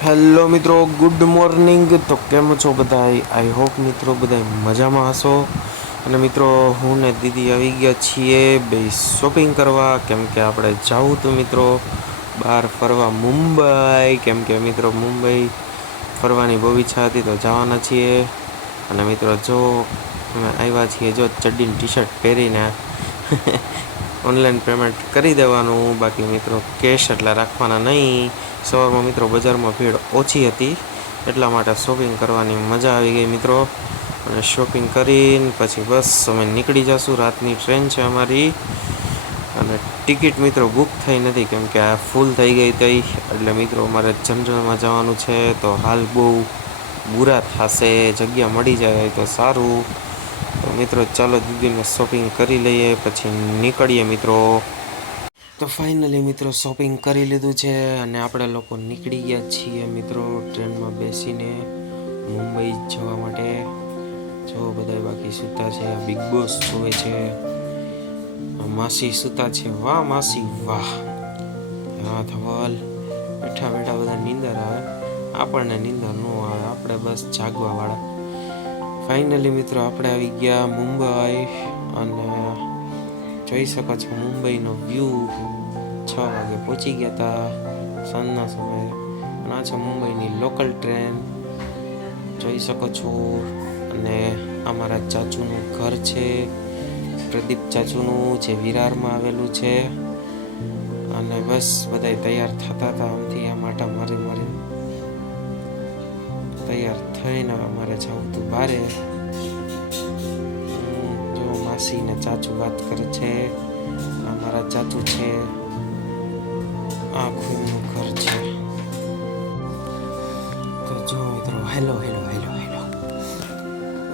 Hello મિત્રો, good morning. તો કેમ છો બધા? આઈ હોપ મિત્રો બધા મજામાં હશો. અને મિત્રો હું ને દીદી આવી ગયા છીએ બે શોપિંગ કરવા, કેમ કે આપણે જવું તો મિત્રો બહાર ફરવા મુંબઈ, કેમ કે મિત્રો મુંબઈ ફરવાની બહુ ઈચ્છા હતી તો જવાના છીએ. અને મિત્રો જો અમે આવ્યા છીએ, જો ચડ્ડીને ટી શર્ટ પહેરીને ઓનલાઈન પેમેન્ટ કરી દેવાનું, બાકી મિત્રો કેશ એટલા રાખવાના નહીં. સવારમાં મિત્રો બજારમાં ભીડ ઓછી હતી, એટલા માટે શોપિંગ કરવાની મજા આવી ગઈ મિત્રો. અને શોપિંગ કરીને પછી બસ અમે નીકળી જઈશું. રાતની ટ્રેન છે અમારી, અને ટિકિટ મિત્રો બુક થઈ નથી, કેમ કે આ ફૂલ થઈ ગઈ હતી. એટલે મિત્રો અમારે જનરલમાં જવાનું છે, તો હાલ બહુ બુરા થશે. જગ્યા મળી જાય તો સારું. તો મિત્રો ચાલો દીદીને શોપિંગ કરી લઈએ, પછી નીકળીએ મિત્રો. તો ફાઇનલી મિત્રો શોપિંગ કરી લીધું છે, અને આપણે લોકો નીકળી ગયા છીએ મિત્રો ટ્રેનમાં બેસીને મુંબઈ જવા માટે. જો બધા બાકી સૂતા છે, બિગ બોસ જોવે છે, માસી સૂતા છે. વાહ માસી વાહ. હા ધવલ, બેઠા બેઠા બધા નીંદર આવે, આપણને નીંદર ન આવે, આપણે બસ જાગવા વાળા. ફાઇનલી મિત્રો આપણે આવી ગયા મુંબઈ, અને જોઈ શકો છો મુંબઈનો વ્યૂ. 6 વાગે પહોંચી ગયા હતા સાંજના સમયે. અને આ છે મુંબઈની લોકલ ટ્રેન, જોઈ શકો છો. અને અમારા ચાચુનું ઘર છે, પ્રદીપ ચાચુનું, જે વિરારમાં આવેલું છે. અને બસ બધા તૈયાર થતા હતા, આમથી આ માટા મારી મારી તૈયાર થઈને અમારે જવું હતું બારે. જો માસી ને ચાચુ વાત કરે છે, અમારા ચાચુ છે, આ ખુદનું ઘર છે. તો જો મિત્રો હેલો હેલો હેલો હેલો.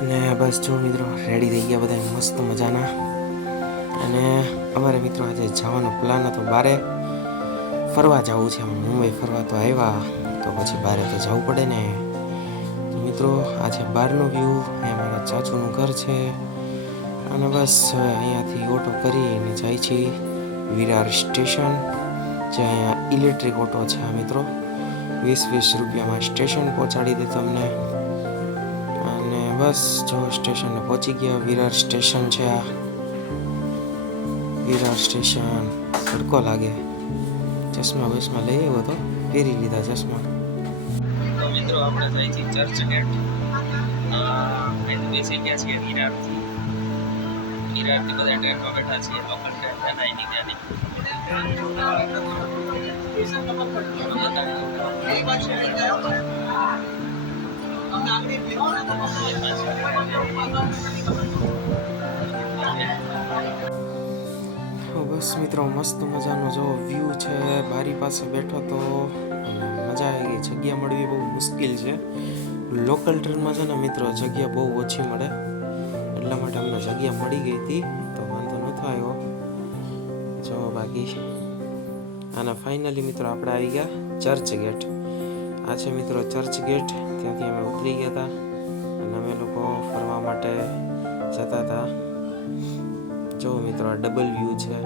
અને બસ જો મિત્રો રેડી થઈ ગયા બધા મસ્ત મજાના. અને અમારે મિત્રો આજે જવાનો પ્લાન હતો બારે ફરવા જવું છે. મુંબઈ ફરવા તો આવ્યા, તો પછી બારે તો જવું પડે ને. તો મિત્રો આ છે બહારનો વ્યૂ, અહીંયા મારા ચાચુનું ઘર છે. અને બસ હવે અહીંયાથી ઓટો કરીને જાય છે વિરાર સ્ટેશન, જે અહીંયા ઇલેક્ટ્રિક ઓટો છે આ મિત્રો. 20-20 રૂપિયામાં સ્ટેશન પહોંચાડી દે તમને. અને બસ જો સ્ટેશને પહોંચી ગયા. વિરાર સ્ટેશન છે આ, વિરાર સ્ટેશન. તડકો લાગે, ચશ્મા બસમાં લઈ આવ્યો તો પહેરી લીધા ચશ્મા. તો મિત્રો આપણે જાય છે ચર્ચ ગેટ. બેસી ગયા છીએ વિરારથી. વિરારથી બધા ટ્રેનમાં બેઠા છીએ, લોકલ ટ્રેન છે નાની ત્યાંની. બસ મિત્રો મસ્ત મજાનો જો વ્યૂ છે. બારી પાસે બેઠો તો અને મજા આવી ગઈ. જગ્યા મળવી બહુ મુશ્કેલ છે લોકલ ટ્રેનમાં, છે ને મિત્રો જગ્યા બહુ ઓછી મળે, એટલા માટે અમને જગ્યા મળી ગઈ હતી, તો વાંધો નહોતો આવ્યો. જો બાકી અને ફાઇનલી મિત્રો આપણે આવી ગયા ચર્ચ ગેટ. આ છે મિત્રો ચર્ચ ગેટ, ત્યાંથી અમે ઉતરી ગયા હતા, અને અમે લોકો ફરવા માટે જતા હતા. જો મિત્રો આ ડબલ વ્યૂ છે,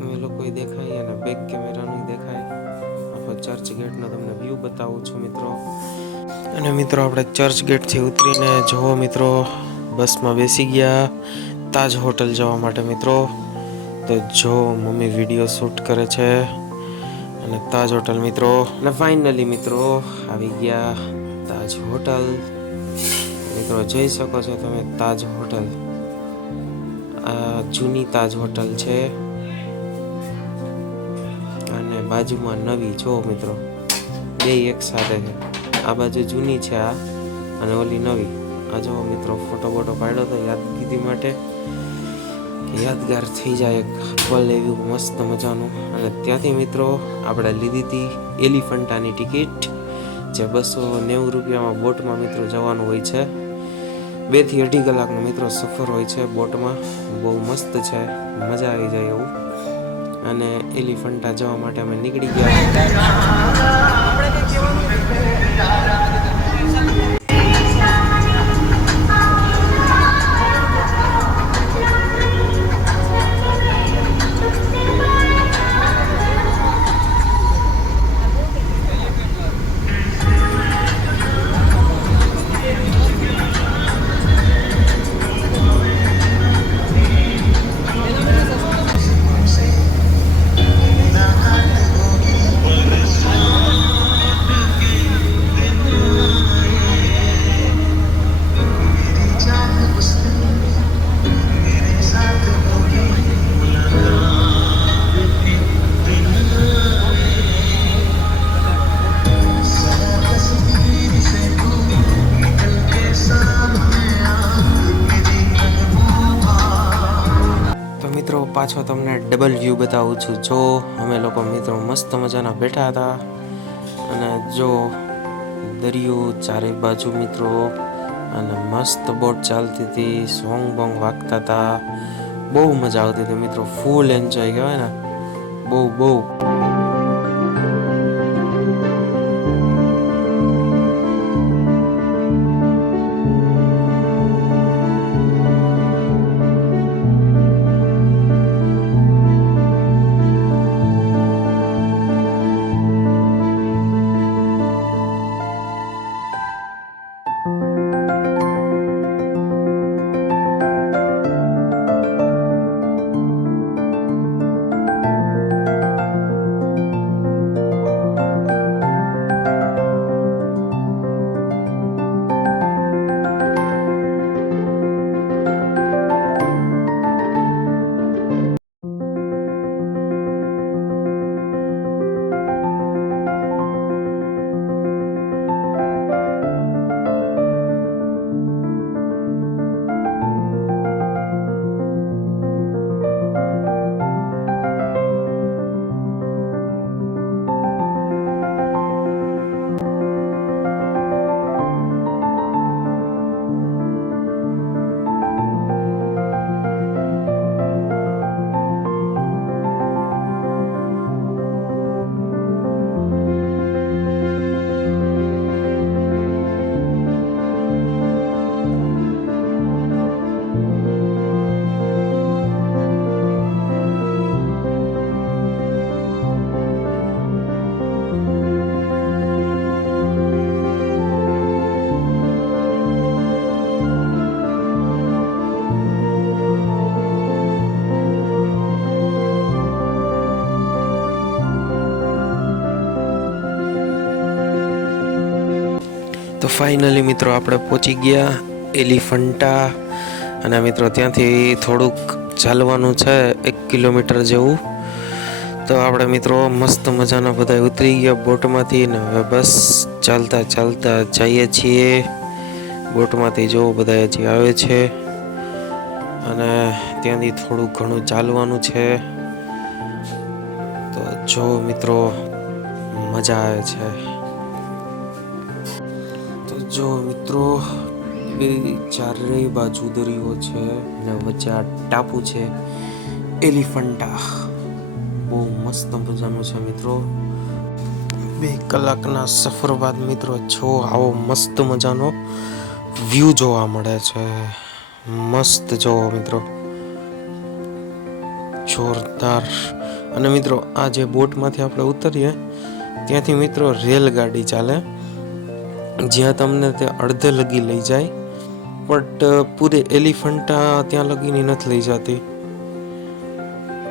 અમે લોકોય દેખાય અને બેક કેમેરાનું દેખાય. આખો ચર્ચ ગેટનો તમને વ્યૂ બતાવું છું મિત્રો. અને મિત્રો આપણે ચર્ચ ગેટથી ઉતરીને જોવો મિત્રો બસમાં બેસી ગયા તાજ હોટલ જવા માટે મિત્રો. તો જો મમ્મી વિડીયો શૂટ કરે છે, અને તાજ હોટલ મિત્રો. અને ફાઇનલી મિત્રો આવી ગયા તાજ હોટલ. મિત્રો જોઈ શકો છો તમે તાજ હોટલ, આ જૂની તાજ હોટલ છે, અને બાજુમાં નવી. જો મિત્રો બે એક સાથે છે, આ બાજુ જૂની છે આ, અને ઓલી નવી. આ જો મિત્રો ફોટો બોટો પાડ્યો તો યાદગીરી માટે, કે યાદગાર થઈ જાય એક પલ એવું મસ્ત મજાનું. અને ત્યાંથી મિત્રો આપણે લીધી હતી એલિફન્ટાની ટિકિટ, જે 290 રૂપિયામાં બોટમાં મિત્રો જવાનું હોય છે. 2 થી 2.5 કલાકનો મિત્રો સફર હોય છે બોટમાં. બહુ મસ્ત છે, મજા આવી જાય એવું. અને એલિફન્ટા જવા માટે અમે નીકળી ગયા. પાછો તમને ડબલ વ્યૂ બતાવું છું. જો અમે લોકો મિત્રો મસ્ત મજાના બેઠા હતા અને જો દરિયો ચારે બાજુ મિત્રો, અને મસ્ત બોટ ચાલતી હતી, સોંગ બોંગ વાગતા હતા, બહુ મજા આવતી હતી મિત્રો. ફૂલ એન્જોય કહેવાય ને, બહુ બહુ. તો ફાઇનલી મિત્રો આપણે પહોંચી ગયા એલિફન્ટા, અને મિત્રો ત્યાંથી થોડુંક ચાલવાનું છે, 1 કિલોમીટર જેવું. તો આપણે મિત્રો મસ્ત મજાના બધા ઉતરી ગયા બોટમાંથી, ને હવે બસ ચાલતા ચાલતા જઈએ છીએ. બોટમાંથી જો બધા હજી આવે છે, અને ત્યાંથી થોડું ઘણું ચાલવાનું છે. તો જો મિત્રો મજા આવે છે. જો મિત્રો બે ચારેય બાજુ દરિયો છે ને વચ્ચે આ ટાપુ છે એલિફન્ટા. બહુ મસ્ત મજાનું છે મિત્રો. 2 કલાકના સફર બાદ મિત્રો જો આવો મસ્ત મજાનો વ્યૂ જોવા મળે છે. મસ્ત જોવો મિત્રો, જોરદાર. અને મિત્રો આ જે બોટમાંથી આપણે ઉતરીએ ત્યાંથી મિત્રો રેલગાડી ચાલે, જ્યાં તમને તે અડધે લગી લઈ જાય, બટ પૂરે એલિફન્ટા ત્યાં લગીની નથી લઈ જતી.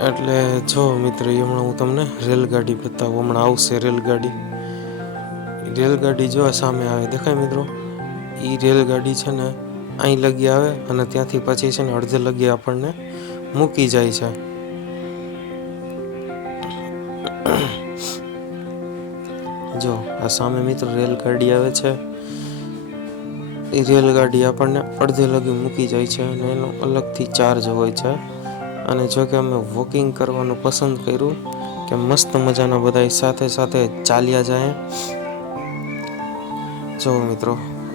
એટલે જો મિત્રો હમણાં હું તમને રેલગાડી બતાવું. હમણાં આવશે રેલગાડી. રેલગાડી જો સામે આવે દેખાય મિત્રો, એ રેલગાડી છે ને અહીં લગી આવે, અને ત્યાંથી પછી છે ને અડધે લગી આપણને મૂકી જાય છે. જો આ સામે મિત્રો રેલગાડી આવે છે, એ રેલગાડી આપણને અડધે લગી મૂકી જાય છે, અને એનો અલગથી ચાર્જ હોય છે. અને જો કે અમે વોકિંગ કરવાનું પસંદ કર્યું કે મસ્ત મજાના બધા સાથે સાથે ચાલ્યા જાય. જો મિત્રો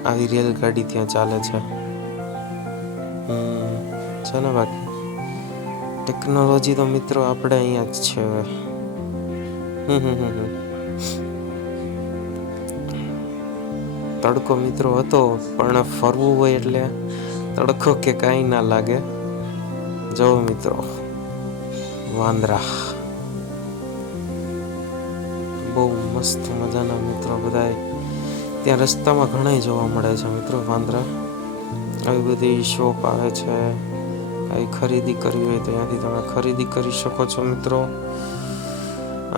આવી રેલગાડી ત્યાં ચાલે છે. છે ને બાકી ટેકનોલોજી તો મિત્રો આપણે અહીંયા જ છે. તડકો મિત્રો હતો, પણ ફરવું હોય એટલે તડકો કે કાંઈ ના લાગે. જો મિત્રો વાંદરા બહુ મસ્ત મજાના મિત્રો બધા ત્યાં રસ્તામાં ઘણા જોવા મળે છે મિત્રો. વાંદરા આવી બધી શોપ આવે છે, કંઈ ખરીદી કરવી હોય તો ત્યાંથી તમે ખરીદી કરી શકો છો મિત્રો.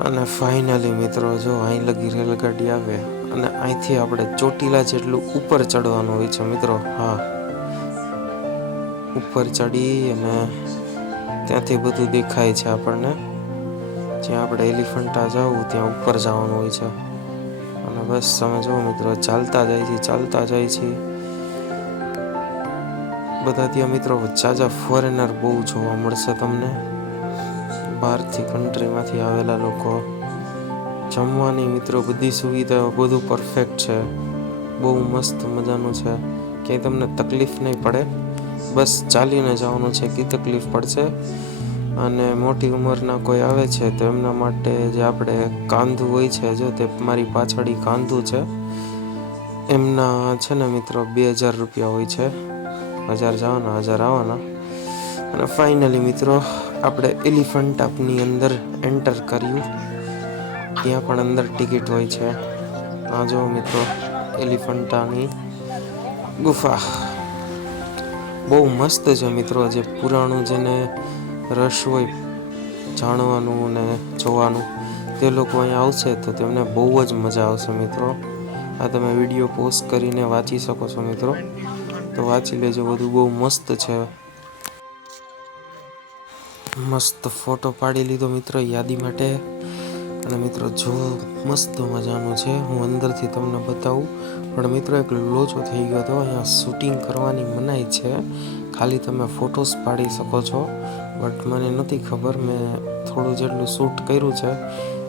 અને ફાઇનલી મિત્રો જો અહીં લગી રેલગાડી આવે, અને અહીંથી આપણે ચોટીલા જેટલું ઉપર ચડવાનું હોય છે મિત્રો. હા, ઉપર ચડી અને ત્યાંથી બધું દેખાય છે આપણને. જ્યાં આપણે એલિફન્ટા જવું ત્યાં ઉપર જવાનું હોય છે. અને બસ તમે જુઓ મિત્રો ચાલતા જાય છે. બધા ત્યાં મિત્રો જાજા ફોરેનર બહુ જોવા મળશે તમને. બહારથી કન્ટ્રીમાંથી આવેલા લોકો. જમવાની મિત્રો બધી સુવિધાઓ બધું પરફેક્ટ છે, બહુ મસ્ત મજાનું છે, ક્યાંય તમને તકલીફ નહીં પડે. બસ ચાલીને જવાનું છે કે તકલીફ પડશે. અને મોટી ઉંમરના કોઈ આવે છે તો એમના માટે જે આપણે કાંધું હોય છે, જો તે મારી પાછળ કાંધું છે, એમના છે ને મિત્રો 2000 રૂપિયા હોય છે. 1000 જવાના 1000 આવવાના. અને ફાઇનલી મિત્રો આપણે એલિફન્ટ આપની અંદર એન્ટર કર્યું. ત્યાં પણ અંદર ટિકિટ હોય છે. આ જો મિત્રો એલિફન્ટાની ગુફા બહુ મસ્ત છે મિત્રો. જે પુરાણું જેને રસ હોય જાણવાનું ને જોવાનું, તે લોકો અહીંયા આવશે તો તેમને બહુ જ મજા આવશે મિત્રો. આ તમે વિડીયો પોઝ કરીને વાંચી શકો છો મિત્રો, તો વાંચી લેજો. બધું બહુ મસ્ત છે. મસ્ત ફોટો પાડી લીધો મિત્રો યાદી માટે. અને મિત્રો જો મસ્ત મજાનું છે, હું અંદરથી તમને બતાવું. પણ મિત્રો એક લોચો થઈ ગયો હતો. અહીંયા શૂટિંગ કરવાની મનાઈ છે, ખાલી તમે ફોટોસ પાડી શકો છો. બટ મને નથી ખબર, મેં થોડું જેટલું શૂટ કર્યું છે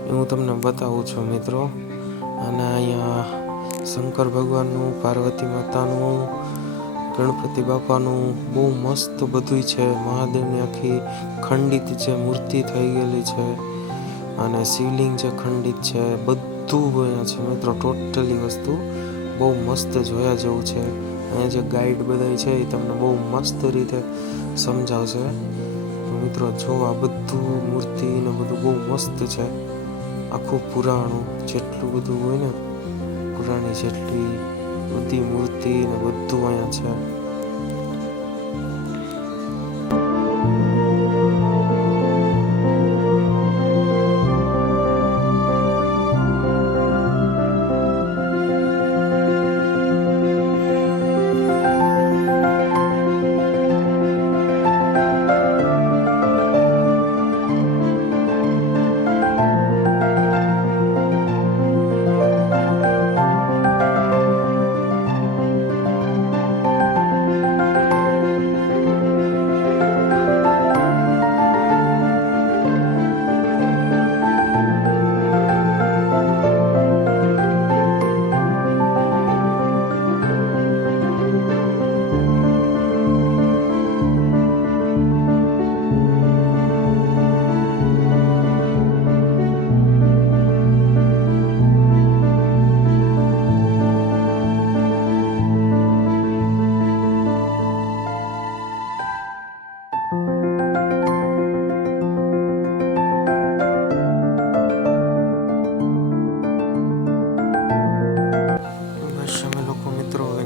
એ હું તમને બતાવું છું મિત્રો. અને અહીંયા શંકર ભગવાનનું, પાર્વતી માતાનું, ગણપતિ બાપાનું બહુ મસ્ત બધું છે. મહાદેવની આખી ખંડિત જે મૂર્તિ થઈ ગયેલી છે, અને શિવલિંગ જે ખંડિત છે, બધું અહીંયા છે મિત્રો. ટોટલી વસ્તુ બહુ મસ્ત જોયા જેવું છે. અહીંયા જે ગાઈડ બધા છે એ તમને બહુ મસ્ત રીતે સમજાવશે. તો મિત્રો જો આ બધું મૂર્તિ ને બધું બહુ મસ્ત છે. આખું પુરાણું જેટલું બધું હોય ને, પુરાણી જેટલી બધી મૂર્તિ ને બધું અહીંયા છે.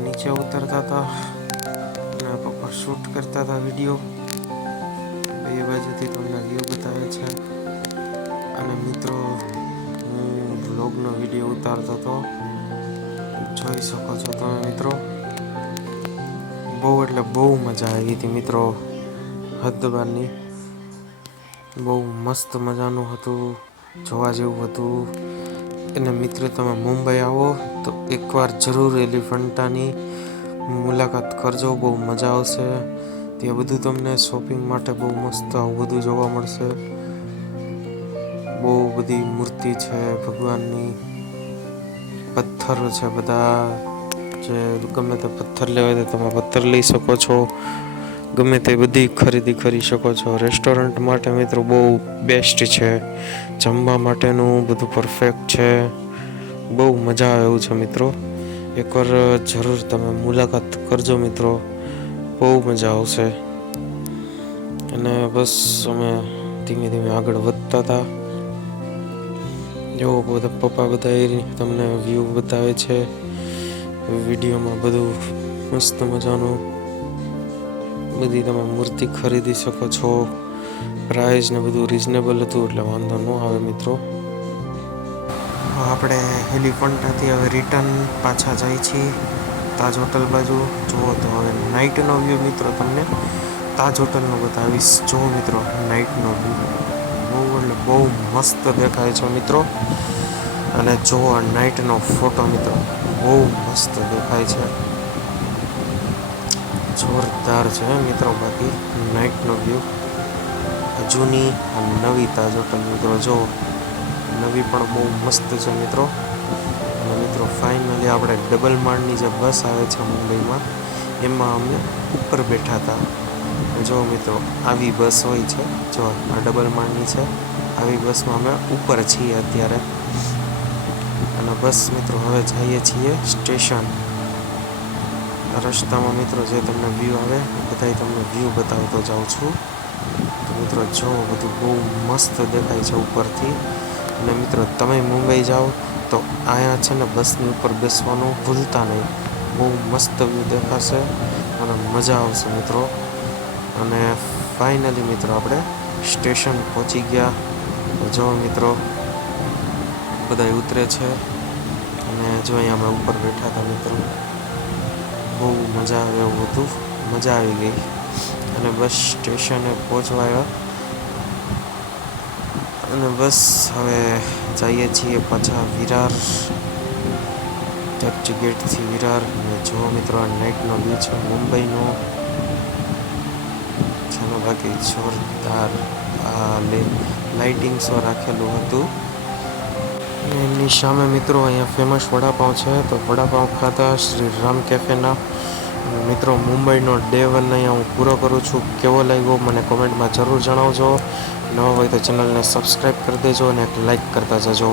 નીચે ઉતરતા હતા અને પપ્પા શૂટ કરતા હતા વિડીયો. બે બાજુથી તમને વ્યૂ બતાવે છે. અને મિત્રો હું વ્લોગનો વિડીયો ઉતારતો હતો, જોઈ શકો છો તમે મિત્રો. બહુ એટલે બહુ મજા આવી હતી મિત્રો, હદ બહારની. બહુ મસ્ત મજાનું હતું, જોવા જેવું હતું. અને મિત્રો તમે મુંબઈ આવો તો એકવાર જરૂર એલિફન્ટાની મુલાકાત કરજો, બહુ મજા આવશે. ત્યાં બધું તમને શોપિંગ માટે બહુ મસ્ત આવું બધું જોવા મળશે. બહુ બધી મૂર્તિ છે ભગવાનની, પથ્થરો છે બધા. જે ગમે તે પથ્થર લેવા તો તમે પથ્થર લઈ શકો છો, ગમે તે બધી ખરીદી કરી શકો છો. રેસ્ટોરન્ટ માટે મિત્રો બહુ બેસ્ટ છે, જમવા માટેનું બધું પરફેક્ટ છે. બહુ મજા આવે એવું છે મિત્રો. એકવાર જરૂર તમે મુલાકાત કરજો મિત્રો, બહુ મજા આવશે. અને બસ અમે ધીમે ધીમે આગળ વધતા હતા. જો બધા પપ્પા બધા તમને વ્યૂ બતાવે છે વિડીયોમાં, બધું મસ્ત મજાનું. બધી તમે મૂર્તિ ખરીદી શકો છો. પ્રાઇસ ને બધું રિઝનેબલ હતું એટલે વાંધો ન આવે મિત્રો. આપણે એલિફન્ટાથી હવે રિટર્ન પાછા જાય છીએ તાજ હોટલ બાજુ. જુઓ તો હવે નાઇટનો વ્યૂ મિત્રો તમને તાજ હોટલનો બતાવીશ. જુઓ મિત્રો નાઇટનો વ્યૂ બહુ એટલે બહુ મસ્ત દેખાય છે મિત્રો. અને જુઓ નાઇટનો ફોટો મિત્રો બહુ મસ્ત દેખાય છે, જોરદાર છે મિત્રો. બાકી નાઇટનો વ્યૂ જૂની અને નવી તાજ હોટલ મિત્રો જો નવી પણ બહુ મસ્ત છે મિત્રો. અને મિત્રો ફાઇનલી આપણે ડબલ માળની જે બસ આવે છે મુંબઈમાં એમાં અમે ઉપર બેઠા હતા. જો મિત્રો આવી બસ હોય છે, જો આ ડબલ માળની છે, આવી બસમાં અમે ઉપર છીએ અત્યારે. અને બસ મિત્રો હવે જઈએ છીએ સ્ટેશન. રસ્તામાં મિત્રો જે તમને વ્યૂ આવે એ બધાય તમને વ્યૂ બતાવતો જાઉં છું. તો મિત્રો જો બધું બહુ મસ્ત દેખાય છે ઉપરથી. અને મિત્રો તમે મુંબઈ જાઓ તો અહીંયા છે ને બસની ઉપર બેસવાનું ભૂલતા નહીં. બહુ મસ્ત વ્યૂ દેખાશે અને મજા આવશે મિત્રો. અને ફાઇનલી મિત્રો આપણે સ્ટેશન પહોંચી ગયા. જો મિત્રો બધા ઉતરે છે અને જો અહીંયા અમે ઉપર બેઠા હતા મિત્રો. બહુ મજા આવે એવું હતું, મજા આવી ગઈ. અને બસ સ્ટેશને પહોંચવાયા અને બસ હવે જઈએ છીએ પાછા વિરાર, ચર્ચ ગેટથી વિરાર. અને જો મિત્રો આ નાઇટનો વ્યૂ છે મુંબઈનો. ચાલો બાકી જોરદાર આ લાઇટિંગ શો રાખેલું હતું. અને એમની સામે મિત્રો અહીંયા ફેમસ વડાપાઉં છે, તો વડાપાઉં ખાતા શ્રી રામ કેફેના. મિત્રો મુંબઈનો ડે 1 અહીંયા હું પૂરો કરું છું. કેવો લાગ્યો મને કોમેન્ટમાં જરૂર જણાવજો. નવા હોય તો ચેનલને સબસ્ક્રાઈબ કરી દેજો અને એક લાઈક કરતા જજો.